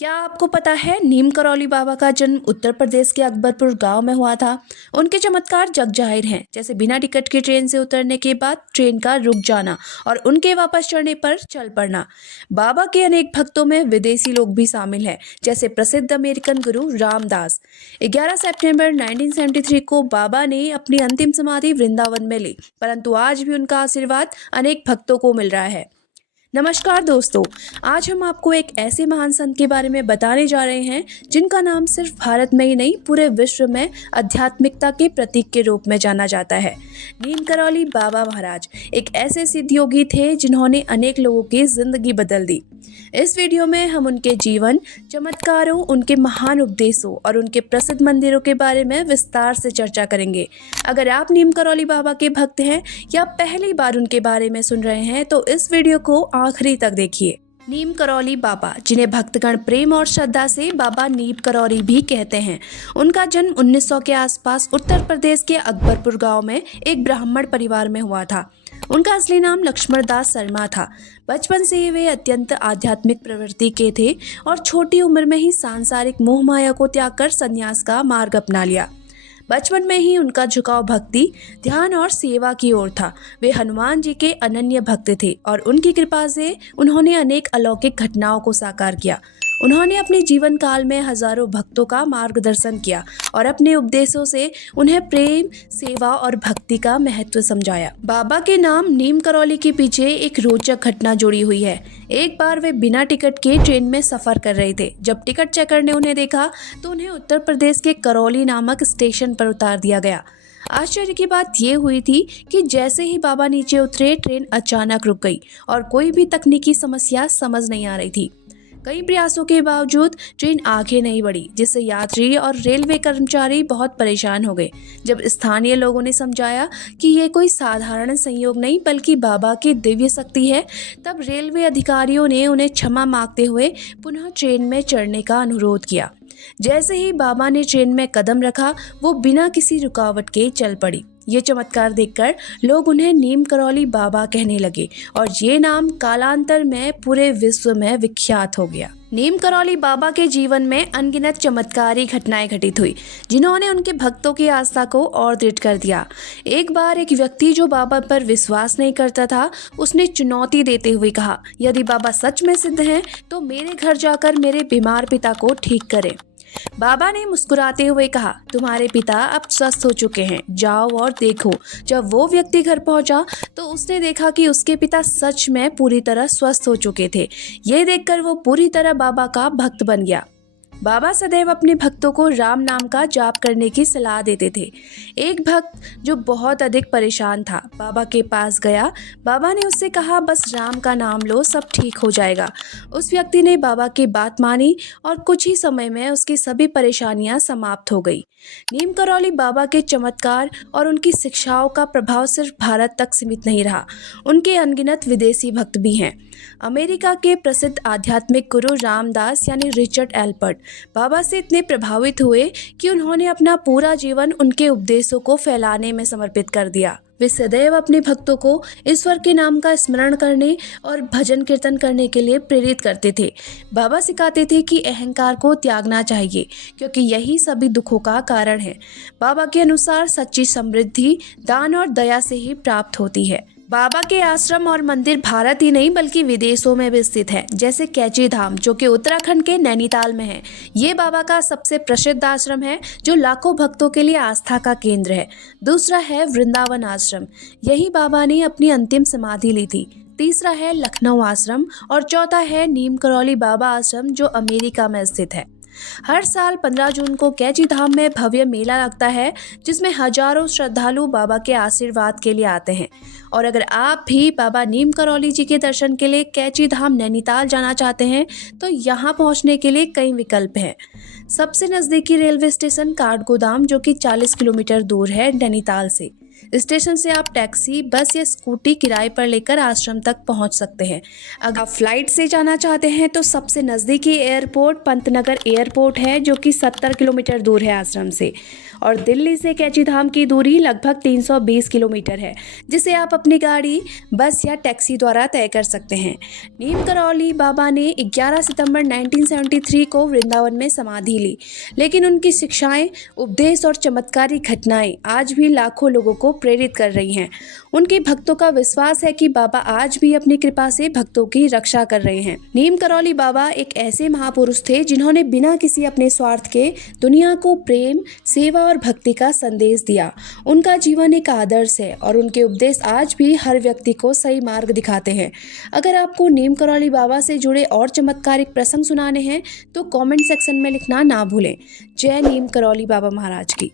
क्या आपको पता है नीम करौली बाबा का जन्म उत्तर प्रदेश के अकबरपुर गांव में हुआ था। उनके चमत्कार जग जाहिर हैं, जैसे बिना टिकट के ट्रेन से उतरने के बाद ट्रेन का रुक जाना और उनके वापस चढ़ने पर चल पड़ना। बाबा के अनेक भक्तों में विदेशी लोग भी शामिल हैं, जैसे प्रसिद्ध अमेरिकन गुरु रामदास। 11 सितंबर 1973 को बाबा ने अपनी अंतिम समाधि वृंदावन में ली, परंतु आज भी उनका आशीर्वाद अनेक भक्तों को मिल रहा है। नमस्कार दोस्तों, आज हम आपको एक ऐसे महान संत के बारे में बताने जा रहे हैं जिनका नाम सिर्फ भारत में ही नहीं पूरे विश्व में आध्यात्मिकता के प्रतीक के रूप में जाना जाता है। नीम करौली बाबा महाराज एक ऐसे सिद्ध योगी थे जिन्होंने अनेक लोगों की जिंदगी बदल दी। इस वीडियो में हम उनके जीवन, चमत्कारों, उनके महान उपदेशों और उनके प्रसिद्ध मंदिरों के बारे में विस्तार से चर्चा करेंगे। अगर आप नीम करौली बाबा के भक्त हैं या पहली बार उनके बारे में सुन रहे हैं तो इस वीडियो को आखिरी तक देखिए। नीम करौली बाबा, जिन्हें भक्तगण प्रेम और श्रद्धा से बाबा नीम करौली भी कहते हैं, उनका जन्म 1900 के आसपास उत्तर प्रदेश के अकबरपुर गांव में एक ब्राह्मण परिवार में हुआ था। उनका असली नाम लक्ष्मण दास शर्मा था। बचपन से ही वे अत्यंत आध्यात्मिक प्रवृत्ति के थे और छोटी उम्र में ही सांसारिक मोह माया को त्याग कर संन्यास का मार्ग अपना लिया। बचपन में ही उनका झुकाव भक्ति, ध्यान और सेवा की ओर था। वे हनुमान जी के अनन्य भक्त थे और उनकी कृपा से उन्होंने अनेक अलौकिक घटनाओं को साकार किया। उन्होंने अपने जीवन काल में हजारों भक्तों का मार्गदर्शन किया और अपने उपदेशों से उन्हें प्रेम, सेवा और भक्ति का महत्व समझाया। बाबा के नाम नीम करौली के पीछे एक रोचक घटना जुड़ी हुई है। एक बार वे बिना टिकट के ट्रेन में सफर कर रहे थे। जब टिकट चेकर ने उन्हें देखा तो उन्हें उत्तर प्रदेश के करौली नामक स्टेशन पर उतार दिया गया। आश्चर्य की बात यह हुई थी कि जैसे ही बाबा नीचे उतरे, ट्रेन अचानक रुक गई और कोई भी तकनीकी समस्या समझ नहीं आ रही थी। कई प्रयासों के बावजूद ट्रेन आगे नहीं बढ़ी, जिससे यात्री और रेलवे कर्मचारी बहुत परेशान हो गए। जब स्थानीय लोगों ने समझाया कि ये कोई साधारण संयोग नहीं बल्कि बाबा की दिव्य शक्ति है, तब रेलवे अधिकारियों ने उन्हें क्षमा मांगते हुए पुनः ट्रेन में चढ़ने का अनुरोध किया। जैसे ही बाबा ने ट्रेन में कदम रखा, वो बिना किसी रुकावट के चल पड़ी। ये चमत्कार देखकर लोग उन्हें नीम करौली बाबा कहने लगे और ये नाम कालांतर में पूरे विश्व में विख्यात हो गया। नीम करौली बाबा के जीवन में अनगिनत चमत्कारी घटनाएं घटित हुई, जिन्होंने उनके भक्तों की आस्था को और दृढ़ कर दिया। एक बार एक व्यक्ति जो बाबा पर विश्वास नहीं करता था, उसने चुनौती देते हुए कहा, यदि बाबा सच में सिद्ध हैं तो मेरे घर जाकर मेरे बीमार पिता को ठीक करें। बाबा ने मुस्कुराते हुए कहा, तुम्हारे पिता अब स्वस्थ हो चुके हैं, जाओ और देखो। जब वो व्यक्ति घर पहुंचा तो उसने देखा कि उसके पिता सच में पूरी तरह स्वस्थ हो चुके थे। ये देखकर वो पूरी तरह बाबा का भक्त बन गया। बाबा सदैव अपने भक्तों को राम नाम का जाप करने की सलाह देते थे। एक भक्त जो बहुत अधिक परेशान था, बाबा के पास गया। बाबा ने उससे कहा, बस राम का नाम लो, सब ठीक हो जाएगा। उस व्यक्ति ने बाबा की बात मानी और कुछ ही समय में उसकी सभी परेशानियां समाप्त हो गई। नीम करौली बाबा के चमत्कार और उनकी शिक्षाओं का प्रभाव सिर्फ भारत तक सीमित नहीं रहा। उनके अनगिनत विदेशी भक्त भी हैं। अमेरिका के प्रसिद्ध आध्यात्मिक गुरु रामदास यानी रिचर्ड एल्पर्ट बाबा से इतने प्रभावित हुए कि उन्होंने अपना पूरा जीवन उनके उपदेशों को फैलाने में समर्पित कर दिया। वे सदैव अपने भक्तों को ईश्वर के नाम का स्मरण करने और भजन कीर्तन करने के लिए प्रेरित करते थे। बाबा सिखाते थे कि अहंकार को त्यागना चाहिए, क्योंकि यही सभी दुखों का कारण है। बाबा के अनुसार सच्ची समृद्धि दान और दया से ही प्राप्त होती है। बाबा के आश्रम और मंदिर भारत ही नहीं बल्कि विदेशों में भी स्थित है, जैसे कैची धाम जो कि उत्तराखंड के नैनीताल में है। ये बाबा का सबसे प्रसिद्ध आश्रम है जो लाखों भक्तों के लिए आस्था का केंद्र है। दूसरा है वृंदावन आश्रम, यही बाबा ने अपनी अंतिम समाधि ली थी। तीसरा है लखनऊ आश्रम और चौथा है नीम करौली बाबा आश्रम जो अमेरिका में स्थित है। हर साल 15 जून को कैची धाम में भव्य मेला लगता है, जिसमें हजारों श्रद्धालु बाबा के आशीर्वाद के लिए आते हैं। और अगर आप भी बाबा नीम करौली जी के दर्शन के लिए कैची धाम नैनीताल जाना चाहते हैं तो यहाँ पहुँचने के लिए कई विकल्प हैं। सबसे नज़दीकी रेलवे स्टेशन काठगोदाम जो कि 40 किलोमीटर दूर है नैनीताल से। स्टेशन से आप टैक्सी, बस या स्कूटी किराए पर लेकर आश्रम तक पहुंच सकते हैं। अगर आप फ्लाइट से जाना चाहते हैं तो सबसे नज़दीकी एयरपोर्ट पंतनगर एयरपोर्ट है, जो कि 70 किलोमीटर दूर है आश्रम से। और दिल्ली से कैची धाम की दूरी लगभग 320 किलोमीटर है, जिसे आप अपनी गाड़ी, बस या टैक्सी द्वारा तय कर सकते हैं। नीम करौली बाबा ने 11 सितंबर 1973 को वृंदावन में समाधि ली, लेकिन उनकी शिक्षाएं, उपदेश और चमत्कारी घटनाएं आज भी लाखों लोगों को प्रेरित कर रही हैं। उनके भक्तों का विश्वास है कि बाबा आज भी अपनी कृपा से भक्तों की रक्षा कर रहे हैं। नीम करौली बाबा एक ऐसे महापुरुष थे जिन्होंने बिना किसी अपने स्वार्थ के दुनिया को प्रेम, सेवा और भक्ति का संदेश दिया। उनका जीवन एक आदर्श है और उनके उपदेश आज भी हर व्यक्ति को सही मार्ग दिखाते हैं। अगर आपको नीम करौली बाबा से जुड़े और चमत्कारिक प्रसंग सुनाने हैं तो कमेंट सेक्शन में लिखना ना भूलें। जय नीम करौली बाबा महाराज की।